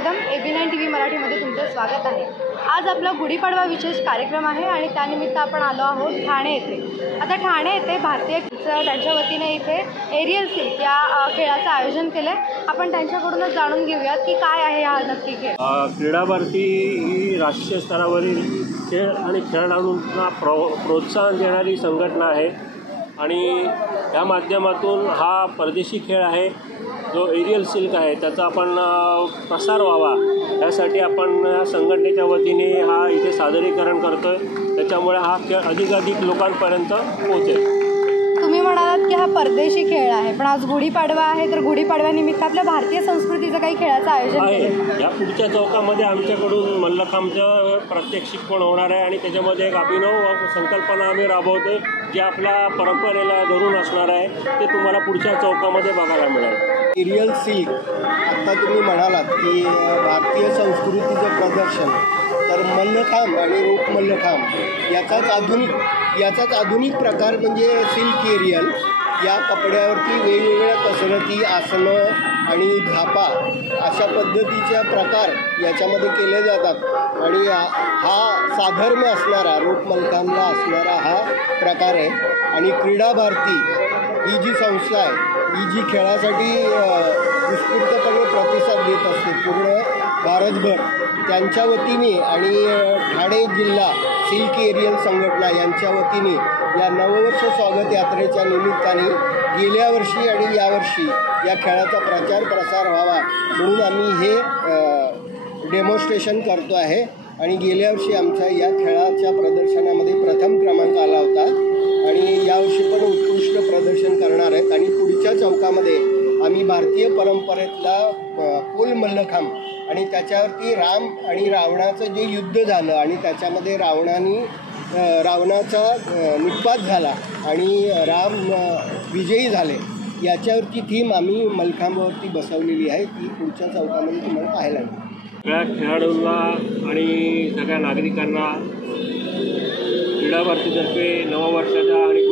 Kadam AB9 TV मराठीमध्ये तुमचं स्वागत आहे। आज आपला गुढीपाडवा विशेष कार्यक्रम आहे आणि त्यानिमित्त आपण आलो आहोत ठाणे येथे। आता ठाणे येथे भारतीय त्यांच्या वतीने इथे एरियल सिल्क या खेळाचं आयोजन केलं आहे। आपण त्यांच्याकडूनच जाणून घेऊयात की काय आहे हा नक्की खेळ। क्रीडा भारती ही राष्ट्रीय स्तरावरील खेळ आणि खेळाडूंना प्रोत्साहन देणारी संघटना आहे आणि या माध्यमातून हा परदेशी खेळ आहे जो एरियल सिल्क आहे त्याचा आपण प्रसार व्हावा यासाठी आपण या संघटनेच्या वतीने हा इथे सादरीकरण करतोय। त्याच्यामुळे हा खेळ अधिकाधिक लोकांपर्यंत पोहोचेल। तुम्ही म्हणालात की हा परदेशी खेळ आहे, पण आज गुढीपाडवा आहे तर गुढीपाडव्यानिमित्त आपल्या भारतीय संस्कृतीचं काही खेळाचं आयोजन आहे। या पुढच्या चौकामध्ये आमच्याकडून मल्लखांबचं प्रात्यक्षिक पण होणार आहे आणि त्याच्यामध्ये एक अभिनव संकल्पना आम्ही राबवते जे आपल्या परंपरेला धरून असणार आहे ते तुम्हाला पुढच्या चौकामध्ये बघायला मिळेल। एरियल सिल्क आत्ता तुम्ही म्हणालात की भारतीय संस्कृतीचं प्रदर्शन, तर मल्लखांब आणि रोप मल्लखांब याचाच आधुनिक प्रकार म्हणजे सिल्क एरियल। या कपड्यावरती वेगवेगळ्या कसरती, आसनं आणि धापा अशा पद्धतीच्या प्रकार याच्यामध्ये केले जातात आणि हा साधर्म्य असणारा रोप मल्लखांबला असणारा हा प्रकार आहे। आणि क्रीडा भारती ही जी संस्था आहे ही जी खेळासाठी उत्स्फूर्तपणे प्रतिसाद देत असते पूर्ण भारतभर, त्यांच्या वतीने आणि ठाणे जिल्हा सिल्क एरियल संघटना यांच्या वतीने या नववर्ष स्वागत यात्रेच्या निमित्ताने गेल्या वर्षी आणि यावर्षी या खेळाचा प्रचार प्रसार व्हावा म्हणून आम्ही हे डेमॉन्स्ट्रेशन करतो आहे। आणि गेल्या वर्षी आमच्या या खेळाच्या प्रदर्शनामध्ये प्रथम क्रमांक आला होता आणि यावर्षी पण उत्कृष्ट प्रदर्शन करणार आहेत। आणि पुढच्या चौकामध्ये आम्ही भारतीय परंपरेतला पोल मल्लखांब आणि त्याच्यावरती राम आणि रावणाचं जे युद्ध झालं आणि त्याच्यामध्ये रावणाचा निपात झाला आणि राम विजयी झाले याच्यावरची थीम आम्ही मल्लखांबावरती बसवलेली आहे, ती पुढच्या चौकामध्ये तुम्हाला पाहायला मिळेल। सगळ्या खेळाडूंना आणि सगळ्या नागरिकांना क्रीडा भारतीतर्फे नववर्षाच्या आणि